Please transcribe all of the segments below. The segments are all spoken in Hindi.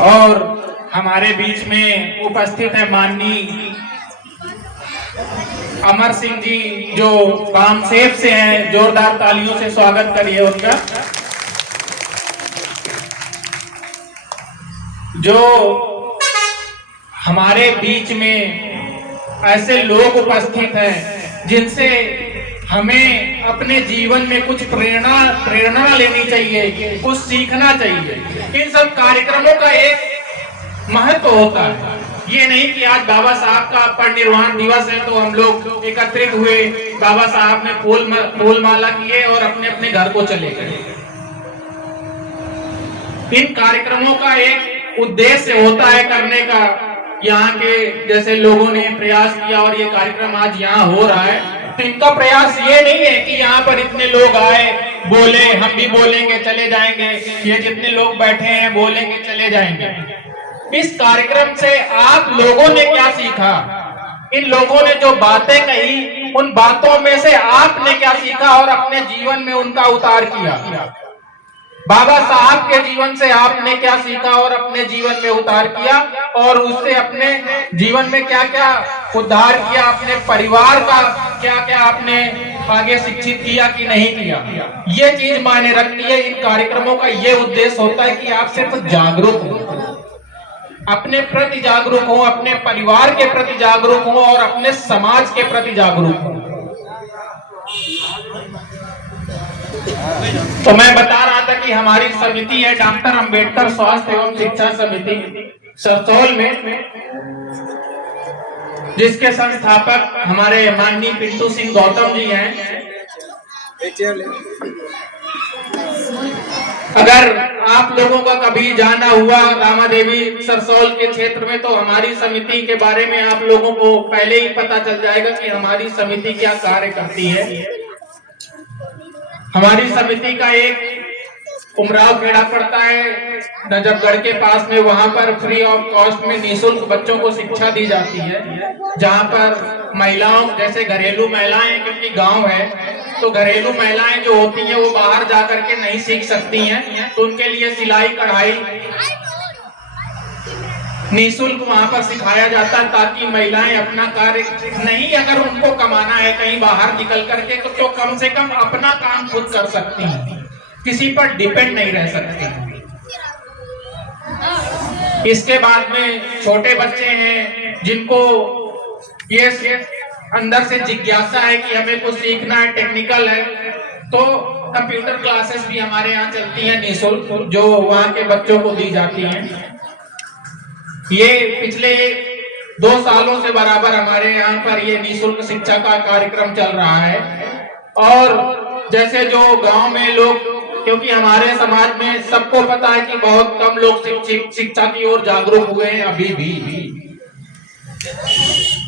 और हमारे बीच में उपस्थित है माननीय अमर सिंह जी जो कामसेव से हैं, जोरदार तालियों से स्वागत करिए उनका। जो हमारे बीच में ऐसे लोग उपस्थित हैं जिनसे हमें अपने जीवन में कुछ प्रेरणा लेनी चाहिए, कुछ सीखना चाहिए। इन सब कार्यक्रमों का एक महत्व होता है। ये नहीं कि आज बाबा साहब का परिनिर्वाण दिवस है तो हम लोग एकत्रित हुए, बाबा साहब ने फूल माला किए और अपने अपने घर को चले गए। इन कार्यक्रमों का एक उद्देश्य होता है करने का। यहाँ के जैसे लोगों ने प्रयास किया और ये कार्यक्रम आज यहाँ हो रहा है, तो इनका प्रयास ये नहीं है कि यहाँ पर इतने लोग आए, बोले, हम भी बोलेंगे चले जाएंगे, ये जितने लोग बैठे हैं बोलेंगे चले जाएंगे। इस कार्यक्रम से आप लोगों ने क्या सीखा? इन लोगों ने जो बातें कही, उन बातों में से आपने क्या सीखा और अपने जीवन में उनका उतार किया? बाबा साहब के जीवन से आपने क्या सीखा और अपने जीवन में उतार किया, और उससे अपने जीवन में क्या क्या उद्धार किया, अपने परिवार का क्या क्या आपने आगे शिक्षित किया कि नहीं किया? ये चीज मायने रखती है। इन कार्यक्रमों का ये उद्देश्य होता है कि आप सिर्फ जागरूक हो, अपने प्रति जागरूक हो, अपने परिवार के प्रति जागरूक हो और अपने समाज के प्रति जागरूक हो। तो मैं बता रहा था कि हमारी समिति है डॉक्टर अंबेडकर स्वास्थ्य एवं शिक्षा समिति सरसोल में, जिसके संस्थापक हमारे माननीय पिंटू सिंह गौतम जी हैं। अगर आप लोगों का कभी जाना हुआ रामादेवी सरसोल के क्षेत्र में, तो हमारी समिति के बारे में आप लोगों को पहले ही पता चल जाएगा कि हमारी समिति क्या कार्य करती है। हमारी समिति का एक उमराव खेड़ा पड़ता है नजफगढ़ के पास में, वहां पर फ्री ऑफ कॉस्ट में निःशुल्क बच्चों को शिक्षा दी जाती है, जहां पर महिलाओं जैसे घरेलू महिलाएं, क्योंकि गांव है तो घरेलू महिलाएं जो होती हैं वो बाहर जाकर के नहीं सीख सकती हैं, तो उनके लिए सिलाई कढ़ाई निःशुल्क वहां पर सिखाया जाता है, ताकि महिलाएं अपना कार्य नहीं, अगर उनको कमाना है कहीं बाहर निकल करके, तो कम से कम अपना काम खुद कर सकती हैं, किसी पर डिपेंड नहीं रह सकती। इसके बाद में छोटे बच्चे हैं जिनको ये अंदर से जिज्ञासा है कि हमें कुछ सीखना है, टेक्निकल है, तो कंप्यूटर क्लासेस भी हमारे यहाँ चलती हैं निःशुल्क, जो वहाँ के बच्चों को दी जाती हैं। ये पिछले 2 सालों से बराबर हमारे यहाँ पर ये निःशुल्क शिक्षा का कार्यक्रम चल रहा है। और जैसे जो गांव में लोग, क्योंकि हमारे समाज में सबको पता है कि बहुत कम लोग शिक्षा की ओर जागरूक हुए हैं अभी भी।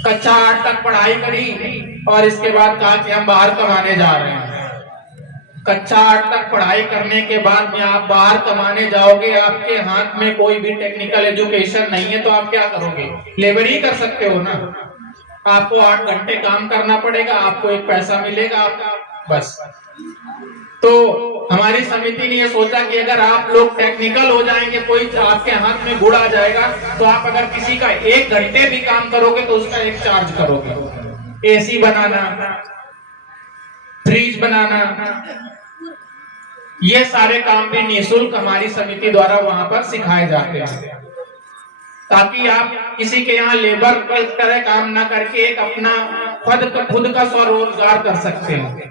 कक्षा 8 तक पढ़ाई करी और इसके बाद कहा कि हम बाहर कमाने जा रहे हैं। कक्षा 8 तक पढ़ाई करने के बाद में आप बाहर कमाने जाओगे, आपके हाथ में कोई भी टेक्निकल एजुकेशन नहीं है, तो आप क्या करोगे? लेबर ही कर सकते हो ना। आपको 8 घंटे काम करना पड़ेगा, आपको एक पैसा मिलेगा आपका, बस। तो हमारी समिति ने ये सोचा कि अगर आप लोग टेक्निकल हो जाएंगे, कोई आपके हाथ में गुड़ आ जाएगा, तो आप अगर किसी का 1 घंटे भी काम करोगे तो उसका एक चार्ज करोगे। एसी बनाना, फ्रिज बनाना, ये सारे काम भी निःशुल्क हमारी समिति द्वारा वहां पर सिखाए जाते हैं, ताकि आप किसी के यहाँ लेबर की तरह काम ना करके एक अपना खुद का स्वरोजगार कर सकते हैं।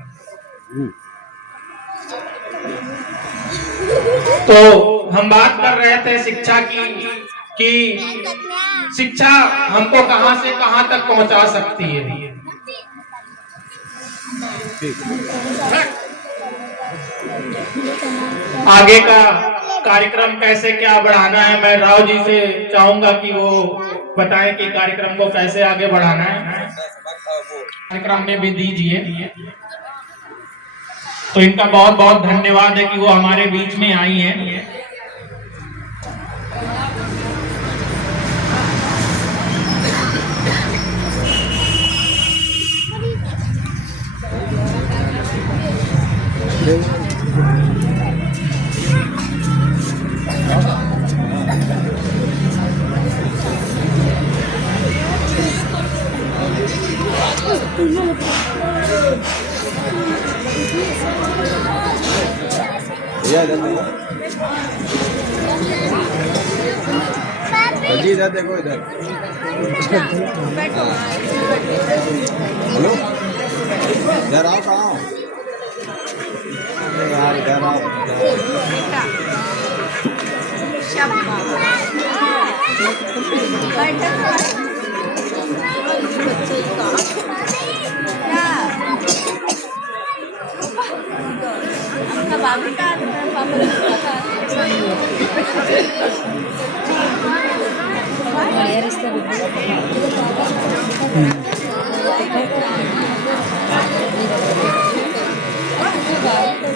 तो हम बात कर रहे थे शिक्षा की, कि शिक्षा हमको कहां से कहां तक पहुंचा सकती है। आगे का कार्यक्रम कैसे क्या बढ़ाना है, मैं राव जी से चाहूंगा कि वो बताएं कि कार्यक्रम को कैसे आगे बढ़ाना है। कार्यक्रम में भी दीजिए। तो इनका बहुत बहुत धन्यवाद है कि वो हमारे बीच में आई हैं। जी इधर देखो इधर। हेलो इधर आओ, कहाँ हो? अरे यार इधर आओ।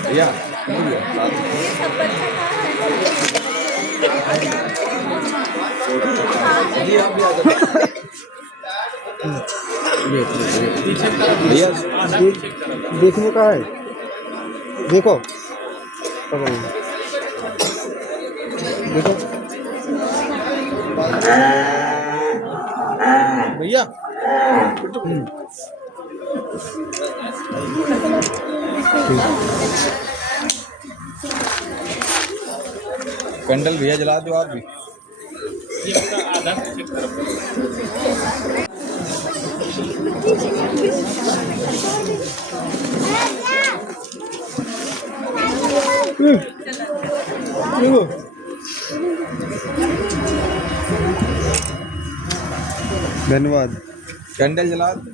भैया भैया देखने का है, देखो देखो भैया कैंडल भैया जला दो आप भी। धन्यवाद। कैंडल जला दो।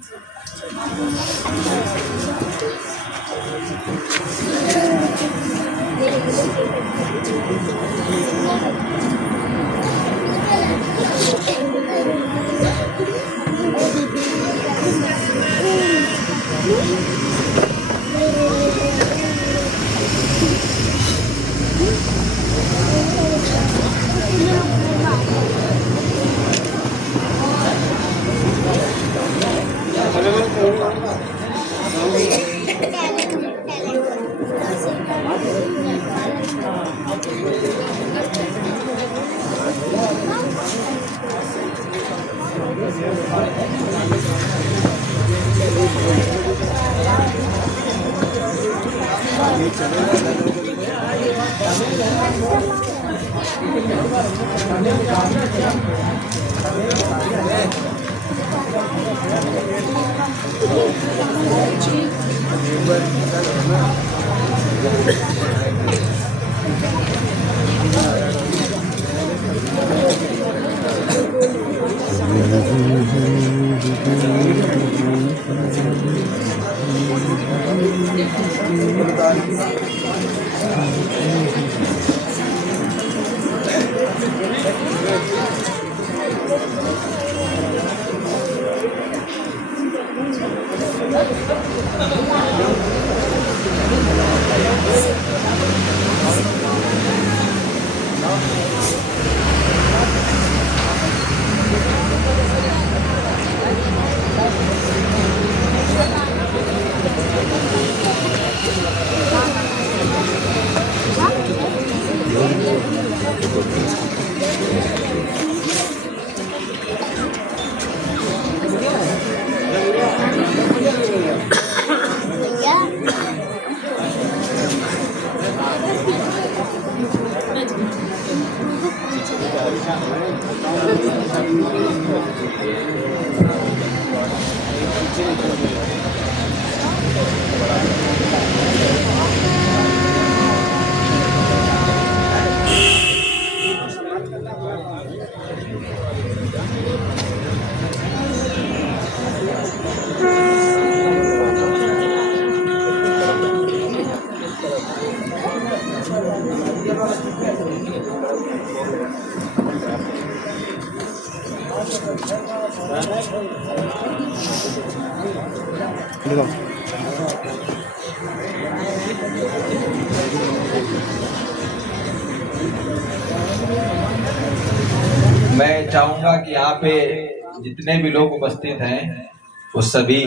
मैं चाहूंगा कि यहाँ पे जितने भी लोग उपस्थित हैं वो सभी,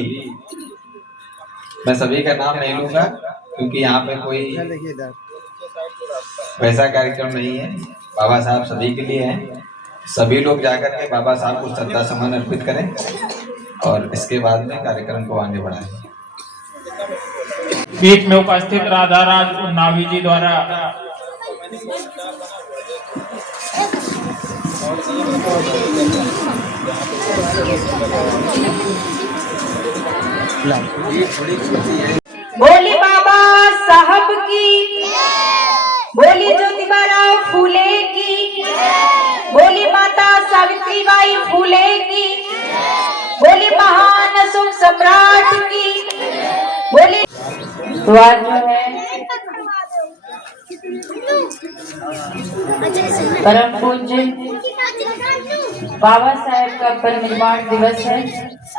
मैं सभी का नाम नहीं लूंगा, क्योंकि यहाँ पे कोई देखिए इधर। वैसा कार्यक्रम नहीं है। बाबा साहब सभी के लिए हैं। सभी लोग जाकर के बाबा साहब को श्रद्धा सुमन अर्पित करें और इसके बाद में कार्यक्रम को आगे बढ़ाएं। बीच में उपस्थित राधा राज उन्नावी जी द्वारा बोली बाबा साहब की, बोली ज्योतिबाराव फूले की, बोली माता सावित्रीबाई फूले की, बोली महान अशोक सम्राट की, बोली। तो आज जो है परम पूज्य बाबा साहेब का परिनिर्वाण दिवस है।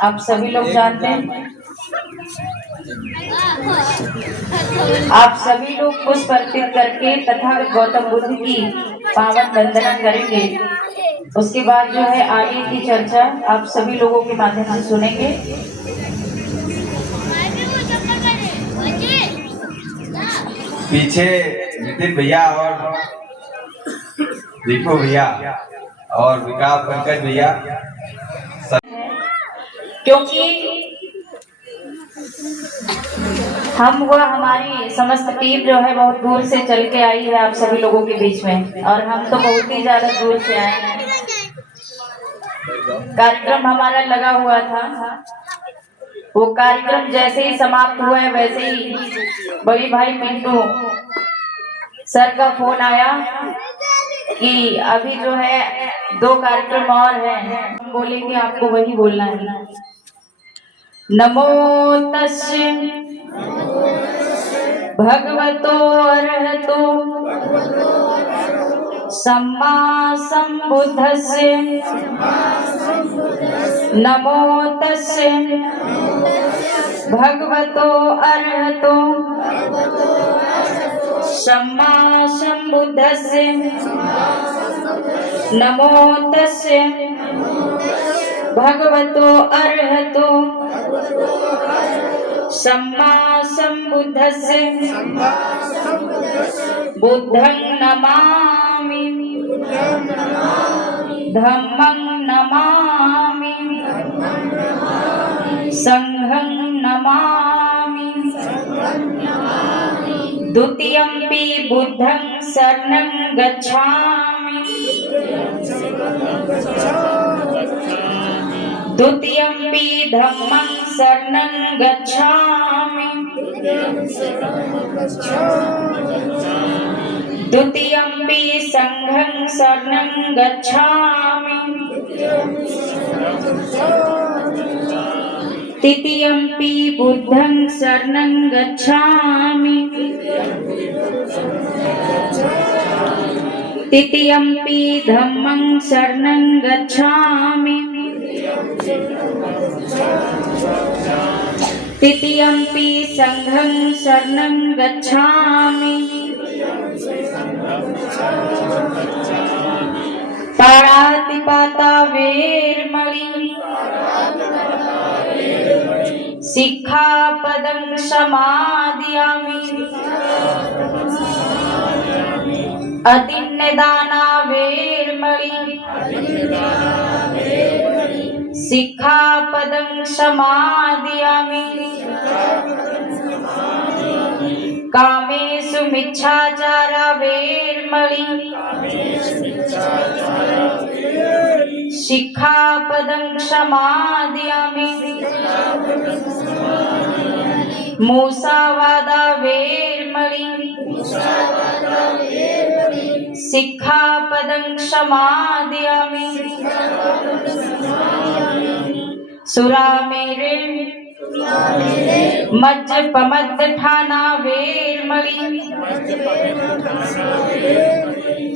आप सभी लोग जानते हैं। आप सभी लोग पुष्प अर्पित करके तथा गौतम बुद्ध की पावन वंदना करेंगे। उसके बाद जो है आगे की चर्चा आप सभी लोगों के माध्यम से सुनेंगे। पीछे नितिन भैया और दीपू भैया और विकास पंकज भैया, क्योंकि हम व हमारी समस्त टीम जो है बहुत दूर से चल के आई है आप सभी लोगों के बीच में, और हम तो बहुत ही ज्यादा दूर से आए हैं। कार्यक्रम हमारा लगा हुआ था, वो कार्यक्रम जैसे ही समाप्त हुआ है वैसे ही बड़ी भाई मिंटू सर का फोन आया कि अभी जो है 2 कार्यक्रम और हैं, हम बोलेंगे आपको वही बोलना है। नमो तस्य भगवतो अरहतो सम्मा संबुद्धस्य, नमो तस्य भगवतो अरहतो सम्मा संबुद्धस्य, नमो तस्य भगवतो अरहतो सम्मा संबुद्धस्य, बुद्धं नमामि धम्मं नमामि संघं नमामि, द्वितीयंपि बुद्धं शरणं गच्छामि, द्वितीयंपि धम्मं शरणं गच्छामि, द्वितीयंपि संघं शरणं गच्छामि, तृतीयंपि बुद्धं शरणं गच्छामि, तृतीयंपि धम्मं शरणं गच्छामि, तृतीयंपि संघं शरणं गच्छामि, पाणातिपाता वेरमणि सिक्खापदं समादयामि, अतिन्नदाना वेरमणि सिक्खापदं समादयामि, कामेषु मिच्छाचारा वेरमणि सिक्खापदं समादयामि, मूसावादा वेरमणि सिक्खापदं समादयामि, सुरामेरे मज्जपमद्दठाना वेरमणि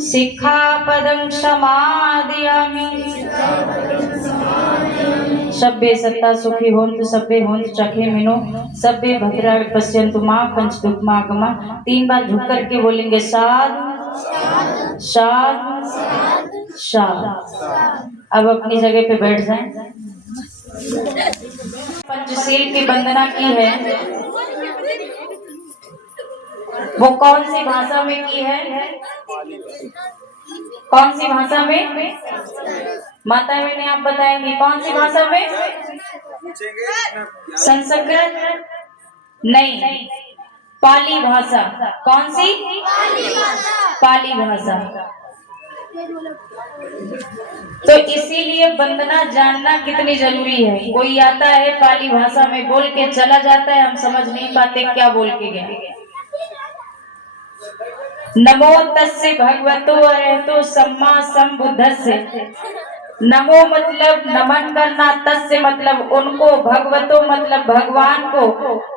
सिक्खापदं समादयामि, सभ्ये सत्ता सुखी होन्तु सभ्ये होन्तु चखे मिनो सभ्ये भद्राणि पश्यन्तु मां पंचदुःखमागमा। 3 बार झुक करके बोलेंगे साधु साधु साधु। अब अपनी जगह पे बैठ जाएं। पंचशील की वंदना की है। वो कौन सी भाषा में की है? कौन सी भाषा में? माता बहने आप बताएंगे कौन सी भाषा में? संस्कृत नहीं, पाली भाषा। कौन सी? पाली भाषा। तो इसीलिए वंदना जानना कितनी जरूरी है। कोई आता है पाली भाषा में बोल के चला जाता है, हम समझ नहीं पाते क्या बोल के गया। नमो तस्य भगवतो अरहतो सम्मा संबुद्धस्य। नमो मतलब नमन करना, तस्य मतलब उनको, भगवतो मतलब भगवान को,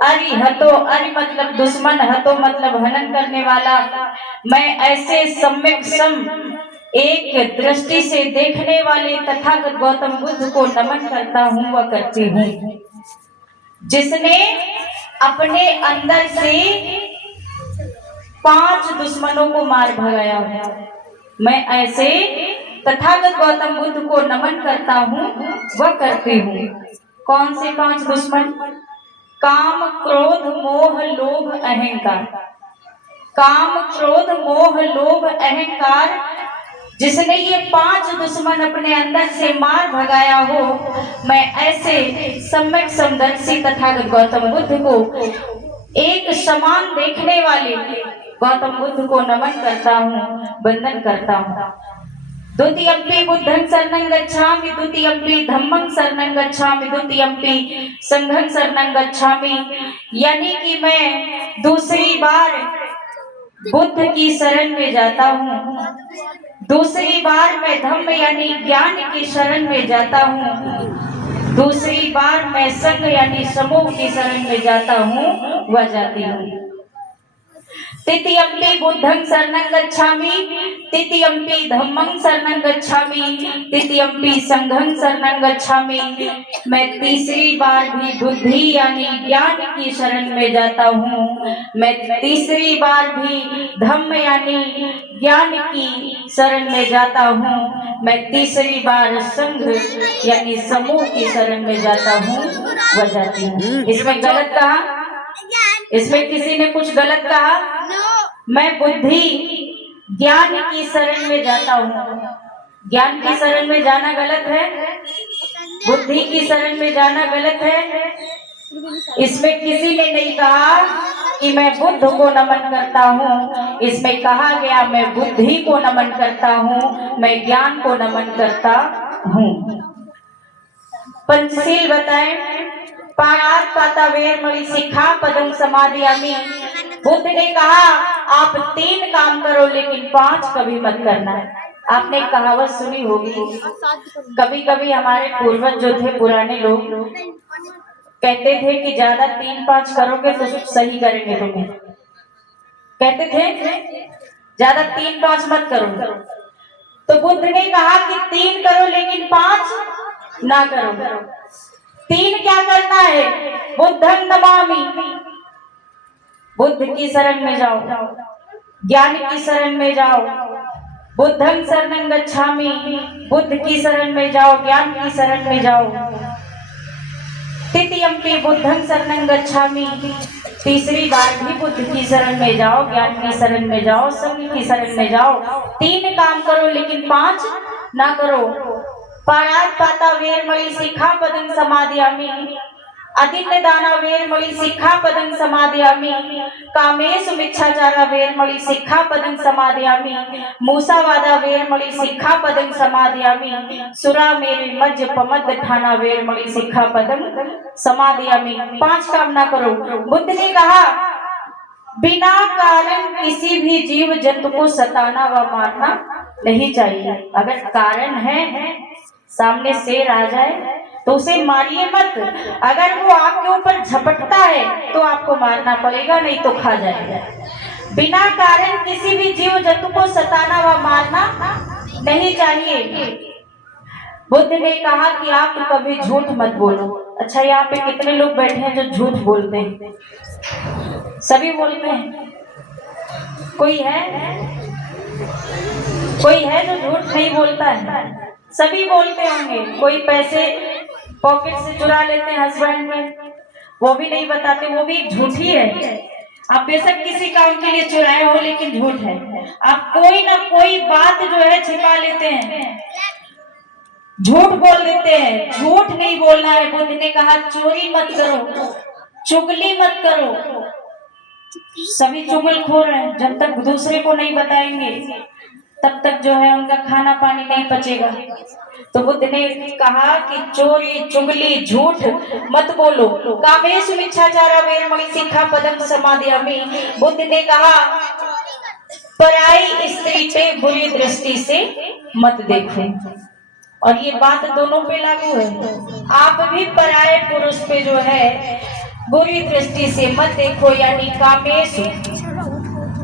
अरिहतो अरि मतलब दुश्मन, हतो मतलब हनन करने वाला। मैं ऐसे सम्यक सम एक दृष्टि से देखने वाले तथागत गौतम बुद्ध को नमन करता हूँ व करती हूँ, जिसने अपने अंदर से 5 दुश्मनों को मार भगाया है। मैं ऐसे तथागत गौतम बुद्ध को नमन करता हूँ व करती हूँ। कौन से 5 दुश्मन? काम, क्रोध, मोह, लोभ, अहंकार। काम, क्रोध, मोह, लोभ, अहंकार। जिसने ये 5 दुश्मन अपने अंदर से मार भगाया हो, मैं ऐसे सम्यक समदर्शी तथागत गौतम बुद्ध को, एक समान देखने वाले गौतम बुद्ध को नमन करता हूँ, वंदन करता हूँ। द्वितीयम्पि बुद्धं शरणं गच्छामि, द्वितीयम्पि धम्मं शरणं गच्छामि, द्वितीयम्पि संघं शरणं गच्छामि। यानी कि मैं दूसरी बार बुद्ध की शरण में जाता हूँ, दूसरी बार मैं धम्म यानी ज्ञान की शरण में जाता हूँ, दूसरी बार मैं संघ यानी समूह की शरण में जाता हूँ व जाती हूँ। तृतीयम्पि बुद्धं शरणं गच्छामि, तृतीयम्पि धम्मं शरणं गच्छामि, तृतीयम्पि संघं शरणं गच्छामि। मैं तीसरी बार भी बुद्धि यानी ज्ञान की शरण में जाता हूँ, मैं तीसरी बार भी धम्म यानी ज्ञान की शरण में जाता हूँ, मैं तीसरी बार संघ यानी समूह की शरण में जाता हूँ व जाती हूँ। इसमें गलत कहा? इसमें किसी ने कुछ गलत कहा? मैं बुद्धि ज्ञान की शरण में जाता हूँ। ज्ञान की शरण में जाना गलत है, बुद्धि की शरण में जाना गलत है। इसमें किसी ने नहीं कहा कि मैं बुद्ध को नमन करता हूँ, इसमें कहा गया मैं बुद्धि को नमन करता हूँ, मैं ज्ञान को नमन करता हूँ। पंचशील बताएं। पाणात् पाता वेरमणि सिक्खापदं समादयामि। बुद्ध ने कहा आप 3 काम करो लेकिन 5 कभी मत करना है। आपने कहावत सुनी होगी, कभी कभी हमारे पूर्वज जो थे पुराने लोग कहते थे कि ज्यादा 3-5 करोगे तो सही करेंगे तुम्हें। कहते थे ज्यादा 3-5 मत करो। तो बुद्ध ने कहा कि 3 करो लेकिन 5 ना करो। 3 क्या करना है? बुद्धं नमामि, बुद्ध की शरण में जाओ, ज्ञान की शरण में जाओ, बुद्धं शरणं गच्छामि, बुद्ध की शरण में जाओ, ज्ञान की शरण में जाओ। तृतीयम्पि बुद्धं शरणं गच्छामि, तीसरी बार भी बुद्ध की शरण में जाओ, ज्ञान की शरण में जाओ, संघ की शरण में जाओ। 3 काम करो लेकिन 5 ना करो। पाणात् पाता वेरमणि सिक्खापदं समादयामि, अदिन्न दाना वेरमणि सिक्खापदं समादयामि, कामेषु मिच्छाचारा वेरमणि सिक्खापदं समादयामि, मूसावादा वेरमणि सिक्खापदं समादयामि, सुरामेरु मज्जपमद्द ठाना वेरमणि सिक्खापदं समादयामि। 5 काम ना करो। बुद्ध ने कहा बिना कारण किसी भी जीव जंतु को सताना व मारना नहीं चाहिए। अगर कारण है, सामने शेर आ जाए तो उसे मारिए मत। अगर वो आपके ऊपर झपटता है तो आपको मारना पड़ेगा, नहीं तो खा जाएगा। बिना कारण किसी भी जीव जंतु को सताना व मारना नहीं चाहिए। बुद्ध ने कहा कि आप कभी झूठ मत बोलो। अच्छा, यहाँ पे कितने लोग बैठे हैं जो झूठ बोलते हैं? सभी बोलते हैं? कोई है जो झूठ नहीं बोलता है? सभी बोलते होंगे। कोई पैसे पॉकेट से चुरा लेते हैं हस्बैंड में, वो भी नहीं बताते, वो भी एक झूठी है। आप बेशक किसी काम के लिए चुराए हो, लेकिन झूठ है। आप कोई ना कोई बात जो है छिपा लेते हैं, झूठ बोल देते हैं। झूठ नहीं बोलना है। बुद्ध ने कहा चोरी मत करो, चुगली मत करो। सभी चुगलखोर हैं, जब तक दूसरे को नहीं बताएंगे तब तक जो है उनका खाना पानी नहीं पचेगा। तो बुद्ध ने कहा कि चोरी चुगली झूठ मत बोलो। कामेश मिच्छाचारा वेरमणि सिक्खापदं समादयामि। बुद्ध ने कहा पराई स्त्री पे बुरी दृष्टि से मत देखो। और ये बात दोनों पे लागू है। आप भी पराये पुरुष पे जो है बुरी दृष्टि से मत देखो, यानी कामेश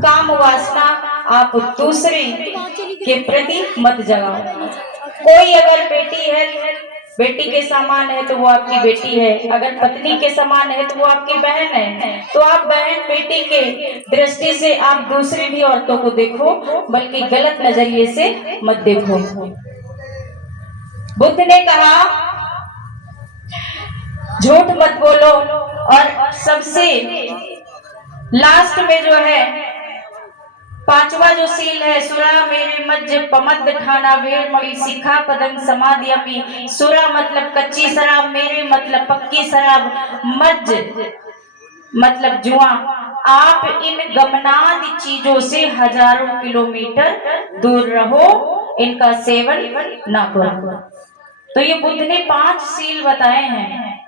काम वासना आप दूसरे के प्रति मत जगाओ। कोई अगर बेटी है, बेटी के समान है तो वो आपकी बेटी है। अगर पत्नी के समान है तो वो आपकी बहन है। तो आप बहन बेटी के दृष्टि से आप दूसरी भी औरतों को देखो, बल्कि गलत नजरिए से मत देखो। बुद्ध ने कहा झूठ मत बोलो। और सबसे लास्ट में जो है पांचवा जो सील है, सुरा मेरे मज्ज पमद ठाना वेरमणि सिक्खापदं समादयामि। सुरा मतलब कच्ची शराब, मेरे मतलब पक्की शराब, मज्ज मतलब जुआ। आप इन गमनाद चीजों से हजारों किलोमीटर दूर रहो, इनका सेवन ना करो। तो ये बुद्ध ने 5 सील बताए हैं।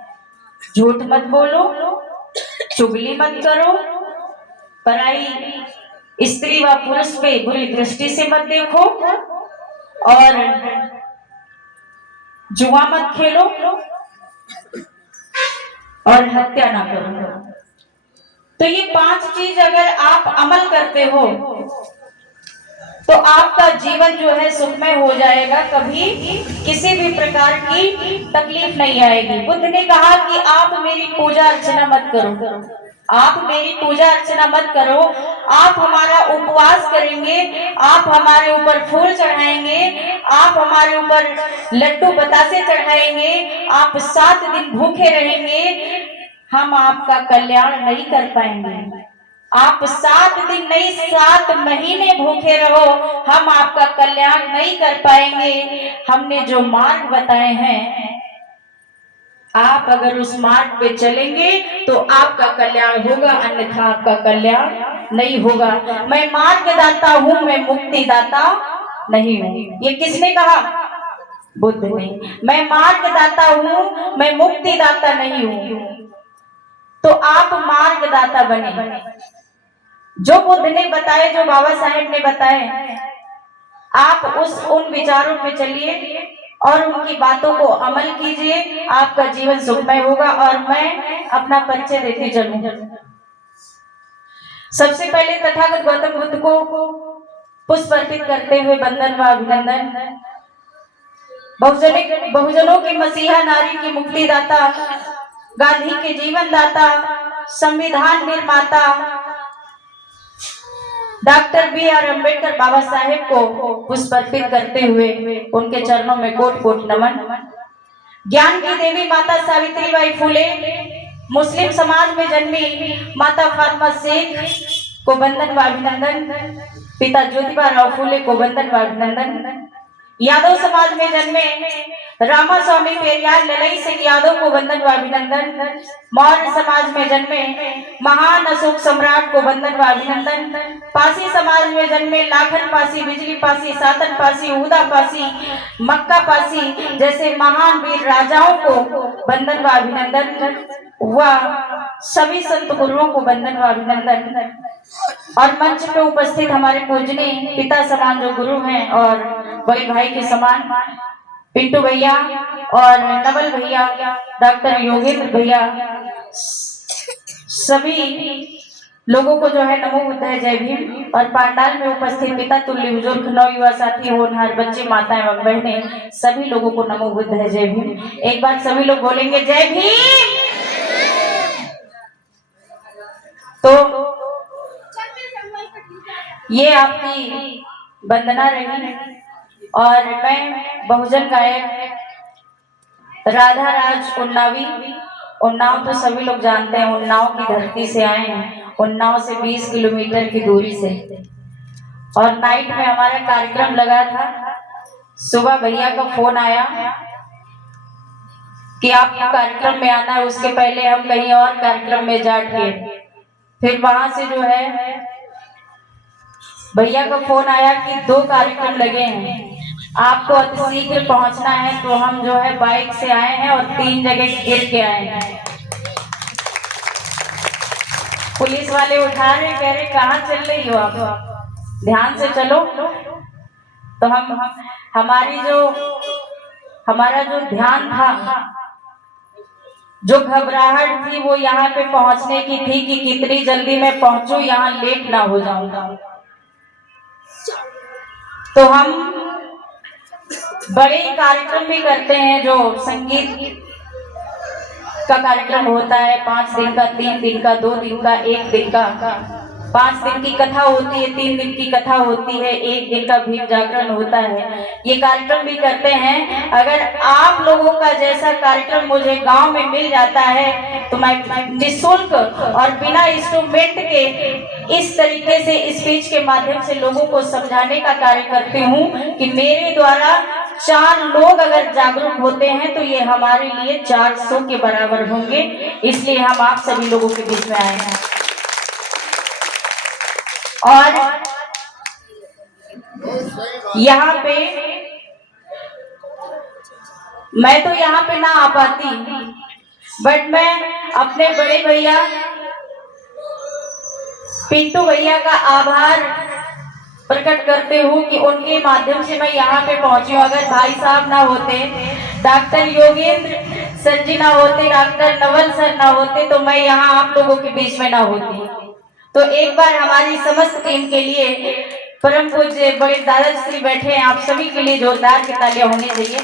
झूठ मत बोलो, चुगली मत करो, पराई स्त्री व पुरुष पे बुरी दृष्टि से मत देखो, और जुआ मत खेलो, और हत्या ना करो। तो ये 5 चीज अगर आप अमल करते हो तो आपका जीवन जो है सुखमय हो जाएगा। कभी किसी भी प्रकार की तकलीफ नहीं आएगी। बुद्ध ने कहा कि आप मेरी पूजा अर्चना मत करो, आप मेरी पूजा अर्चना मत करो। आप हमारा उपवास करेंगे, आप हमारे ऊपर फूल चढ़ाएंगे, आप हमारे ऊपर लड्डू बतासे चढ़ाएंगे, आप 7 दिन भूखे रहेंगे, हम आपका कल्याण नहीं कर पाएंगे। आप 7 दिन नहीं 7 महीने भूखे रहो, हम आपका कल्याण नहीं कर पाएंगे। हमने जो मार्ग बताए हैं, आप अगर उस मार्ग पे चलेंगे तो आपका कल्याण होगा, अन्यथा आपका कल्याण नहीं होगा। मैं मार्गदाता हूँ, मैं मुक्तिदाता नहीं हूँ। ये किसने कहा? बुद्ध ने। मैं मार्गदाता हूँ, मैं मुक्तिदाता नहीं हूँ। तो आप मार्गदाता बने। जो बुद्ध ने बताए, जो बाबा साहेब ने बताए, आप उन विचारों पे चलिए और उनकी बातों को अमल कीजिए, आपका जीवन सुखमय होगा। और मैं अपना परिचय देती चलूं। सबसे पहले तथागत गौतम बुद्ध को पुष्प अर्पित करते हुए वंदन व अभिनंदन। बहुजनों की मसीहा, नारी की मुक्तिदाता, गांधी के जीवन दाता, संविधान निर्माता डॉक्टर B.R. अम्बेडकर बाबा साहेब को पुष्प अर्पित करते हुए उनके चरणों में कोट कोट नमन। ज्ञान की देवी माता सावित्रीबाई फुले, मुस्लिम समाज में जन्मी माता फातिमा शेख को वंदन व अभिनंदन। पिता ज्योतिबा राव फुले को वंदन व अभिनंदन। यादव समाज में जन्मे रामा स्वामी पेरियार ललई सिंह यादव को वंदन व अभिनंदन। मौर्य समाज में जन्मे महान अशोक सम्राट को वंदन व अभिनंदन। पासी समाज में जन्मे लाखन पासी, बिजली पासी, सातन पासी, उदा पासी, मक्का पासी जैसे महान वीर राजाओं को वंदन व अभिनंदन। वह सभी संत गुरुओं को वंदन व अभिनंदन। और मंच पे उपस्थित हमारे पूजनीय पिता समान जो गुरु हैं और बड़े भाई के समान पिंटू भैया और नवल भैया, डॉक्टर योगेंद्र भैया, सभी लोगों को जो है नमो बुद्धाय जय भीम। और पांडाल में उपस्थित पिता तुल्य बुजुर्ग, नवयुवा साथी, होनहार बच्चे, माताएं एवं बहनें, सभी लोगों को नमो बुद्धाय जय भीम। एक बार सभी लोग बोलेंगे जय भीम। तो ये आपकी वंदना रही। और मैं बहुजन गायक राधा राज उन्नावी, उन्नाव तो सभी लोग जानते हैं, उन्नाव की धरती से आए हैं। उन्नाव से 20 किलोमीटर की दूरी से। और नाइट में हमारा कार्यक्रम लगा था। सुबह भैया का फोन आया कि आपको कार्यक्रम में आना है, उसके पहले हम कहीं और कार्यक्रम में जाके, फिर वहां से जो है भैया का फोन आया कि 2 कार्यक्रम लगे हैं, आपको अति शीघ्र पहुंचना है। तो हम जो है बाइक से आए हैं और 3 जगह गिर के आए हैं। पुलिस वाले उठा रहे, कह रहे कहाँ चल रही हो आप, ध्यान से चलो। तो हमारा जो ध्यान था, जो घबराहट थी, वो यहाँ पे पहुंचने की थी कि कितनी जल्दी मैं पहुंचूं, यहाँ लेट ना हो जाऊंगा। तो हम बड़े कार्यक्रम भी करते हैं, जो संगीत का कार्यक्रम होता है, 5 दिन का, 3 दिन का, 2 दिन का, 1 दिन का। 5 दिन की कथा होती है, 3 दिन की कथा होती है, 1 दिन का भीम जागरण होता है। ये कार्यक्रम भी करते हैं। अगर आप लोगों का जैसा कार्यक्रम मुझे गांव में मिल जाता है तो मैं निःशुल्क और बिना इंस्ट्रूमेंट के इस तरीके से स्पीच के माध्यम से लोगों को समझाने का कार्य करती हूँ कि मेरे द्वारा 4 लोग अगर जागरूक होते हैं तो ये हमारे लिए 400 के बराबर होंगे। इसलिए हम आप सभी लोगों के बीच में आए हैं। और यहाँ पे मैं तो यहाँ पे ना आ पाती, बट मैं अपने बड़े भैया पिंटू भैया का आभार प्रकट करते हूँ कि उनके माध्यम से मैं यहाँ पे पहुंची हूँ। अगर भाई साहब ना होते, डॉक्टर योगेंद्र सर जी ना होते, डॉक्टर नवल सर ना होते, तो मैं यहाँ आप लोगों के बीच में ना होती। तो एक बार हमारी समस्त टीम के लिए, परम पूज्य बड़े दादाश्री बैठे हैं, आप सभी के लिए जोरदार की तालियां होनी चाहिए।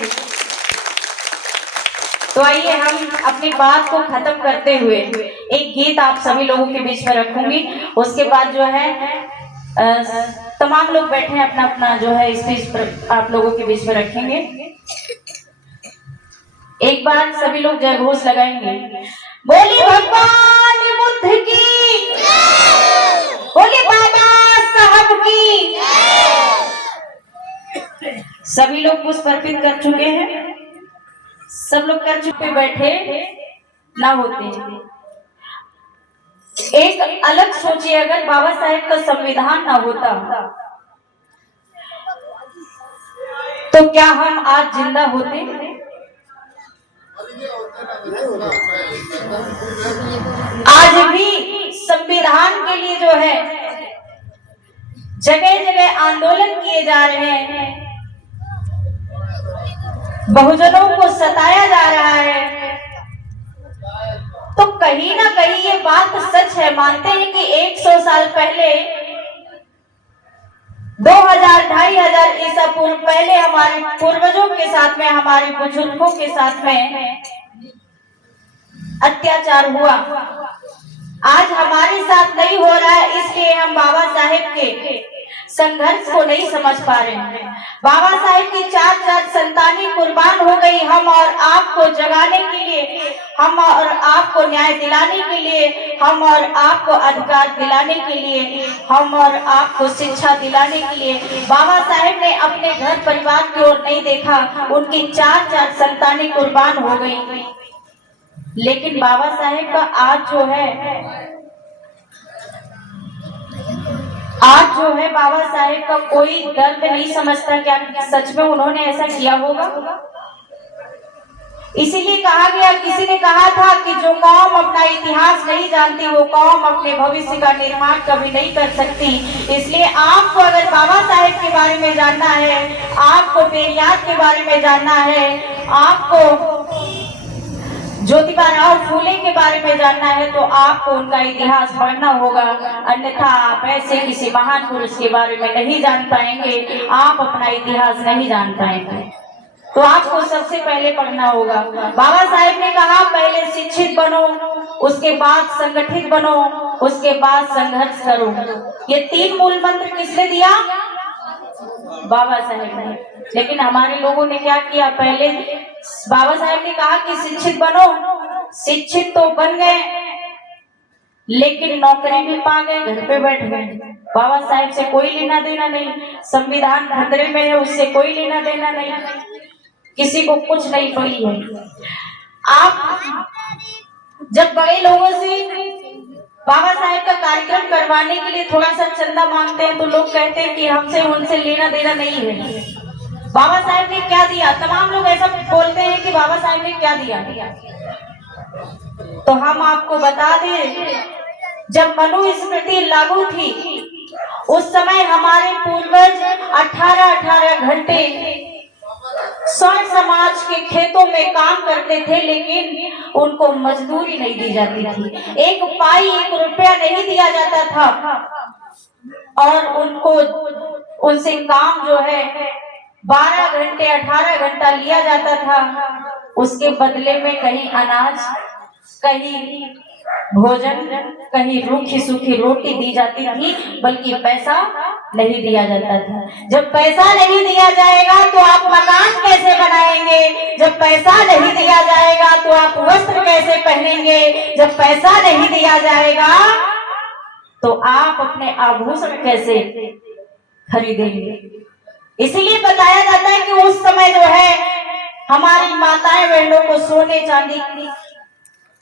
तो आइए हम अपनी बात को खत्म करते हुए एक गीत आप सभी लोगों के बीच में रखूंगी। उसके बाद जो है तमाम लोग बैठे हैं, अपना अपना जो है स्पीच आप लोगों के बीच में रखेंगे। एक बार सभी लोग जय घोष लगाएंगे। बोली भगवान बुद्ध की, बोली बाबा साहब की। सभी लोग पुष्प अर्पित कर चुके हैं, सब लोग कर चुके, बैठे ना होते। एक अलग सोचिए, अगर बाबा साहेब का संविधान ना होता तो क्या हम आज जिंदा होते? आज भी संविधान के लिए जो है जगह जगह आंदोलन किए जा रहे हैं, बहुजनों को सताया जा रहा है। तो कहीं ना कहीं ये बात सच है। मानते हैं कि 100 साल पहले, 2000-2500 ईसा पूर्व पहले हमारे पूर्वजों के साथ में, हमारे बुजुर्गों के साथ में अत्याचार हुआ। आज हमारे साथ नहीं हो रहा है, इसलिए हम बाबा साहेब के संघर्ष को नहीं समझ पा रहे हैं। बाबा साहेब की 4 संतानें कुर्बान हो गई हम और आपको जगाने के लिए, हम और आपको न्याय दिलाने के लिए, हम और आपको अधिकार दिलाने के लिए, हम और आपको शिक्षा दिलाने के लिए। बाबा साहेब ने अपने घर परिवार की ओर नहीं देखा, उनकी 4 संतानें कुर्बान हो गई। लेकिन बाबा साहेब का आज जो है बाबा साहेब का कोई दर्द नहीं समझता। क्या सच में उन्होंने ऐसा किया होगा? इसीलिए कहा गया, किसी ने कहा था कि जो कौम अपना इतिहास नहीं जानती वो कौम अपने भविष्य का निर्माण कभी नहीं कर सकती। इसलिए आपको अगर बाबा साहेब के बारे में जानना है, आपको पेरियार के बारे में जानना है, आपको ज्योतिबा राव फूले के बारे में जानना है, तो आपको उनका इतिहास पढ़ना होगा। अन्यथा आप ऐसे किसी महान पुरुष के बारे में नहीं जान पाएंगे, आप अपना इतिहास नहीं जान पाएंगे। तो आपको सबसे पहले पढ़ना होगा। बाबा साहेब ने कहा पहले शिक्षित बनो, उसके बाद संगठित बनो, उसके बाद संघर्ष करो। ये 3 मूल मंत्र किसने दिया? बाबा साहेब ने। लेकिन हमारे लोगों ने क्या किया? पहले बाबा साहेब ने कहा कि शिक्षित बनो, शिक्षित तो बन गए, लेकिन नौकरी भी पा गए, घर पे बैठ गए। बाबा साहेब से कोई लेना देना नहीं, संविधान खतरे में है उससे कोई लेना देना नहीं, किसी को कुछ नहीं पड़ी है। आप जब बड़े लोगों से बाबा साहेब का कार्यक्रम करवाने के लिए थोड़ा सा चंदा मांगते हैं तो लोग कहते हैं कि हमसे उनसे लेना देना नहीं है। बाबा साहेब ने क्या दिया? तमाम लोग ऐसा बोलते हैं कि बाबा साहेब ने क्या दिया। तो हम आपको बता दें, जब मनुस्मृति लागू थी उस समय हमारे पूर्वज 18-18 घंटे स्वर्ण समाज के खेतों में काम करते थे, लेकिन उनको मजदूरी नहीं दी जाती थी, एक पाई 1 रुपया नहीं दिया जाता था, और उनको उनसे काम जो है 12 घंटे 18 घंटा लिया जाता था। उसके बदले में कहीं अनाज, कहीं भोजन, कहीं रूखी सूखी रोटी दी जाती थी, बल्कि पैसा नहीं दिया जाता था। जब पैसा नहीं दिया जाएगा तो आप मकान कैसे बनाएंगे? जब पैसा नहीं दिया जाएगा तो आप वस्त्र कैसे पहनेंगे? जब पैसा नहीं दिया जाएगा तो आप अपने आभूषण कैसे खरीदेंगे? इसीलिए बताया जाता है कि उस समय जो है हमारी माताएं बहनों को सोने चांदी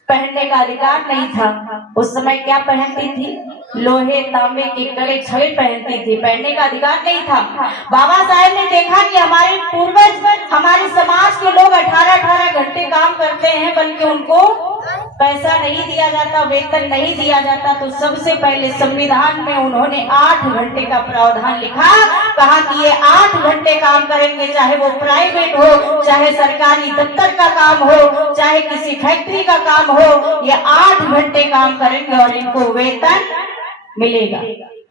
पहनने का अधिकार नहीं था। उस समय क्या पहनती थी? लोहे तांबे के कड़े छड़े पहनती थी, पहनने का अधिकार नहीं था। बाबा साहेब ने देखा कि हमारे पूर्वज, हमारे समाज के लोग 18-18 घंटे काम करते हैं, बल्कि उनको पैसा नहीं दिया जाता, वेतन नहीं दिया जाता। तो सबसे पहले संविधान में उन्होंने 8 घंटे का प्रावधान लिखा, कहा कि ये 8 घंटे काम करेंगे, चाहे वो प्राइवेट हो, चाहे सरकारी दफ्तर का काम हो, चाहे किसी फैक्ट्री का काम हो, ये 8 घंटे काम करेंगे और इनको वेतन मिलेगा।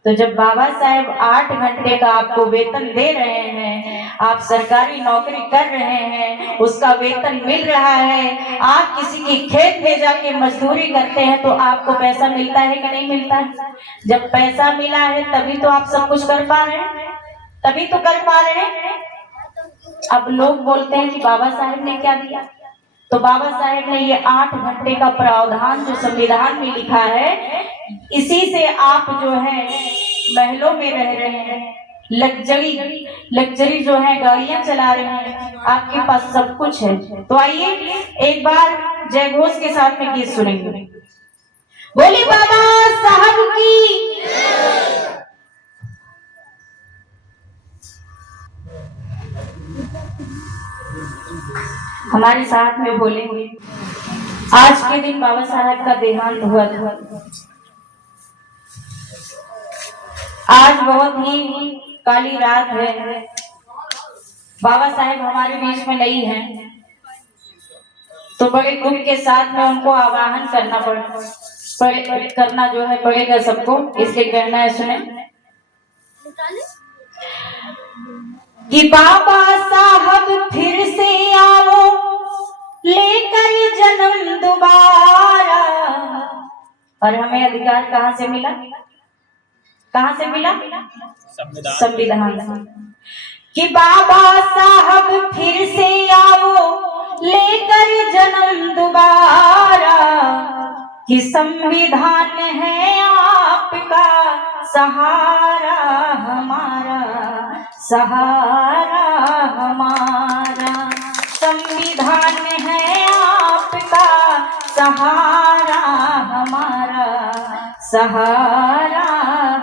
तो जब बाबा साहेब 8 घंटे का आपको वेतन दे रहे हैं, आप सरकारी नौकरी कर रहे हैं, उसका वेतन मिल रहा है, आप किसी की खेत में जाके मजदूरी करते हैं तो आपको पैसा मिलता है कि नहीं मिलता है? जब पैसा मिला है तभी तो आप सब कुछ कर पा रहे हैं, तभी तो कर पा रहे हैं। अब लोग बोलते हैं कि बाबा साहेब ने क्या दिया, तो बाबा साहेब ने ये 8 घंटे का प्रावधान जो संविधान में लिखा है, इसी से आप जो है महलों में रह रहे हैं, लग्जरी जो है गाड़ियां चला रहे हैं, आपके पास सब कुछ है। तो आइए एक बार जय घोष के साथ में गीत सुनेंगे। बोली बाबा साहब की। हमारे साथ में बोलेंगे। आज के दिन बाबा साहब का देहांत हुआ था। आज बहुत ही काली रात है, बाबा साहेब हमारे बीच में नहीं हैं, तो बड़े दुख के साथ में उनको आवाहन करना जो है पड़ेगा सबको, इसलिए कहना है, सुने कि बाबा साहब फिर से आओ लेकर जन्म दोबारा। और हमें अधिकार कहाँ से मिला? कहाँ से मिला? संविधान से। कि बाबा साहब फिर से आओ लेकर जन्म दोबारा, कि संविधान है आपका सहारा हमारा, सहारा हमारा। संविधान है आपका सहारा हमारा, सहारा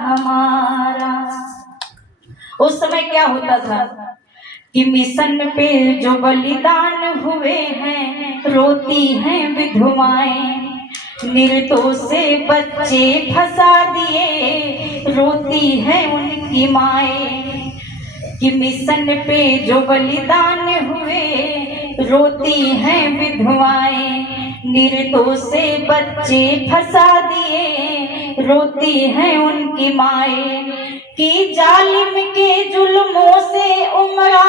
हमारा। उस समय क्या होता था कि मिशन पे जो बलिदान हुए हैं, रोती हैं विधवाएं, निर्दोष से बच्चे फंसा दिए, रोती है उनकी माएं। कि मिशन पे जो बलिदान हुए, रोती हैं विधवाएं, निर्दोष से बच्चे फंसा दिए, रोती हैं उनकी माएं। कि जालिम के जुल्मों से उमड़ा,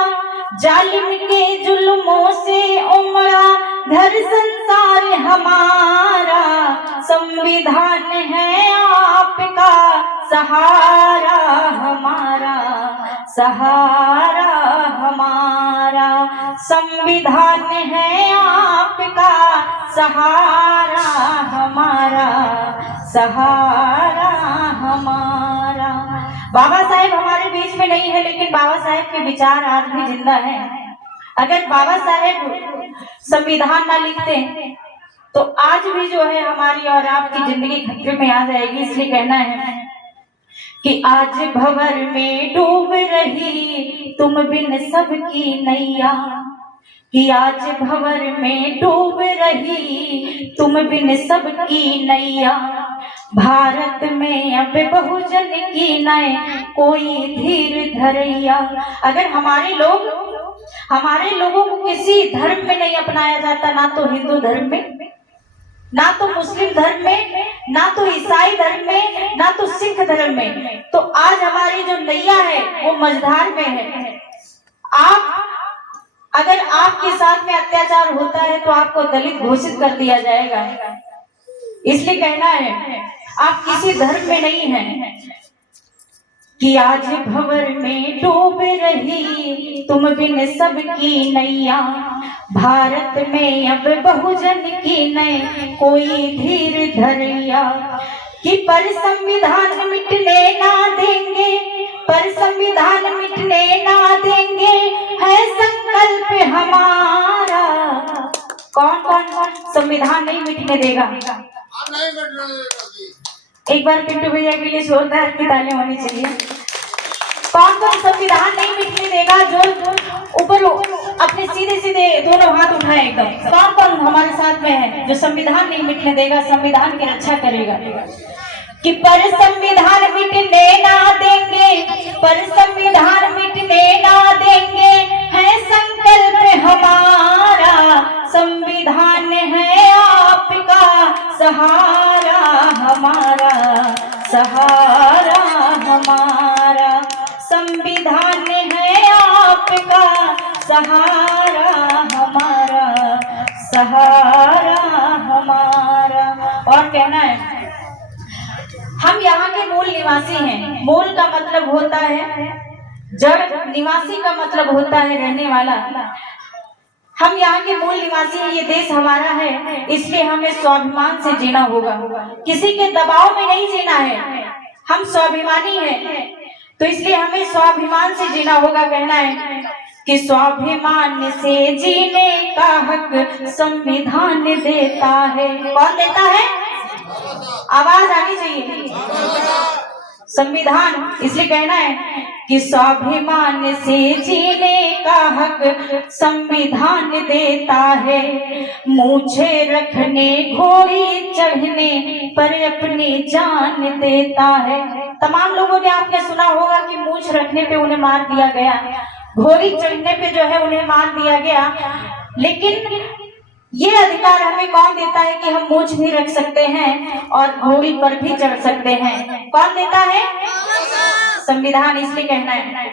जालिम के जुल्मों से उमड़ा घर संसार हमारा, संविधान है आपका सहारा हमारा, सहारा हमारा। संविधान है आपका सहारा हमारा, सहारा हमारा। बाबा साहेब हमारे बीच में नहीं है, लेकिन बाबा साहेब के विचार आज भी जिंदा हैं। अगर बाबा साहेब संविधान ना लिखते तो आज भी जो है हमारी और आपकी जिंदगी खतरे में आ जाएगी। इसलिए कहना है कि आज भंवर में डूब रही तुम बिन सबकी नैया, कि आज भंवर में डूब रही तुम बिन सबकी नैया। भारत में अब बहुजन की नए कोई धीर धरैया। अगर हमारे लोगों को किसी धर्म में नहीं अपनाया जाता, ना तो हिंदू धर्म में, ना तो मुस्लिम धर्म में, ना तो ईसाई धर्म में, ना तो सिख धर्म में, तो आज हमारी जो नैया है वो मझधार में है। अगर आपके साथ में अत्याचार होता है तो आपको दलित घोषित कर दिया जाएगा। इसलिए कहना है आप किसी धर्म में नहीं हैं, कि आज भंवर में डूब रही तुम बिन सबकी नैया। भारत में अब बहुजन की नए कोई धीर धरैया, कि पर संविधान मिटने ना देंगे, पर संविधान मिटने ना देंगे, है संकल्प हमारा। कौन कौन संविधान नहीं मिटने देगा? एक बार पिंटू भैया के लिए जोरदार की तालियां होनी चाहिए। कौन कौन संविधान नहीं मिटने देगा? जो ऊपर अपने सीधे सीधे दोनों हाथ उठाए एकदम। कौन कौन हमारे साथ में है जो संविधान नहीं मिटने देगा, संविधान की रक्षा करेगा? कि पर संविधान मिटने ना देंगे, पर संविधान मिटने ना देंगे, है संकल्प हमारा। संविधान है आपका सहारा हमारा, सहारा हमारा। संविधान है आपका सहारा हमारा, सहारा हमारा। और कहना है हम यहाँ के मूल निवासी हैं। मूल का मतलब होता है जड़, निवासी का मतलब होता है रहने वाला। हम यहाँ के मूल निवासी हैं, ये देश हमारा है, इसलिए हमें स्वाभिमान से जीना होगा। किसी के दबाव में नहीं जीना है, हम स्वाभिमानी हैं, तो इसलिए हमें स्वाभिमान से जीना होगा। कहना है कि स्वाभिमान से जीने का हक संविधान देता है। कौन देता है? आवाज आनी चाहिए। संविधान। इसलिए कहना है कि स्वाभिमान से जीने का हक संविधान देता है। मूछे रखने घोड़ी चढ़ने पर अपनी जान देता है। तमाम लोगों ने आपने सुना होगा कि मूछ रखने पे उन्हें मार दिया गया, घोड़ी चढ़ने पे जो है उन्हें मार दिया गया, लेकिन ये अधिकार हमें कौन देता है कि हम मूछ भी रख सकते हैं और घोड़ी पर भी चढ़ सकते हैं? कौन देता है? संविधान। इसलिए कहना है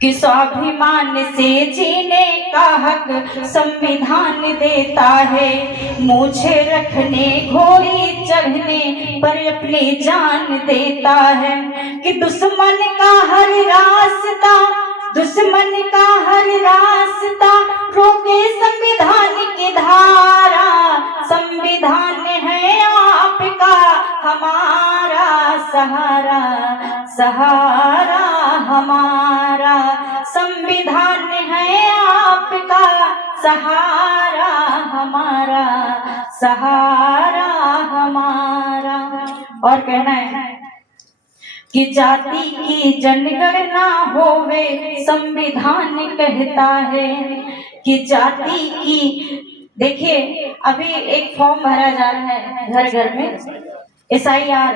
कि स्वाभिमान से जीने का हक संविधान देता है। मूछे रखने घोड़ी चढ़ने पर अपनी जान देता है। कि दुश्मन का हर रास्ता, दुश्मन का हर रास्ता रोके संविधान की धारा। संविधान है आपका हमारा सहारा, सहारा हमारा। संविधान है आपका सहारा हमारा, सहारा हमारा। और कहना है कि जाति की जनगणना होवे संविधान कहता है। कि जाति की, देखिए अभी एक फॉर्म भरा जा रहा है घर घर में, SIR,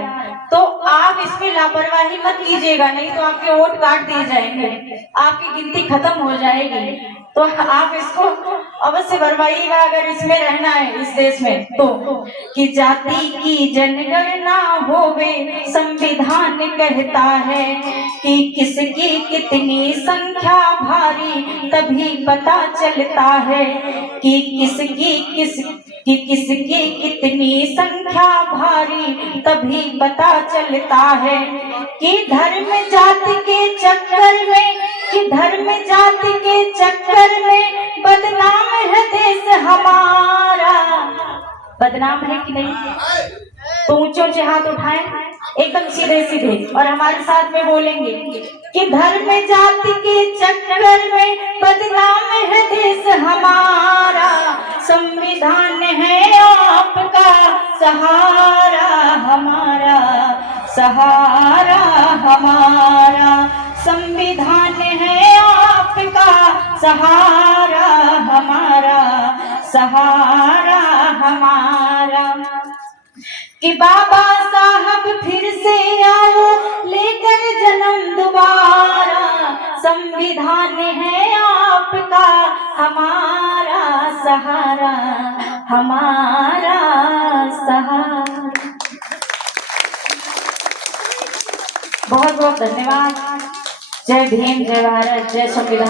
तो आप इसमें लापरवाही मत कीजिएगा, नहीं तो आपके वोट काट दिए जाएंगे, आपकी गिनती खत्म हो जाएगी। तो आप इसको अवश्य भरवाइएगा अगर इसमें रहना है इस देश में तो। कि जाति की जनगणना होवे संविधान कहता है। कि किसकी कितनी संख्या भारी तभी पता चलता है। कि किसकी कितनी संख्या भारी तभी पता चलता है। कि धर्म जाति के चक्कर में, कि धर्म जाति के चक्कर में बदनाम है देश हमारा। बदनाम है कि नहीं? तो ऊंचे ऊंचे हाथ उठाएं, एकदम सीधे सीधे, और हमारे साथ में बोलेंगे कि धर्म जाति के चक्कर में बदनाम है देश हमारा, संविधान है आपका सहारा हमारा, सहारा हमारा, संविधान है आपका सहारा हमारा, सहारा हमारा। कि बाबा साहब फिर से आओ लेकर जन्म दोबारा, संविधान है आपका हमारा सहारा, हमारा सहारा। बहुत बहुत धन्यवाद। जय भीम, जय भारत, जय संविधान।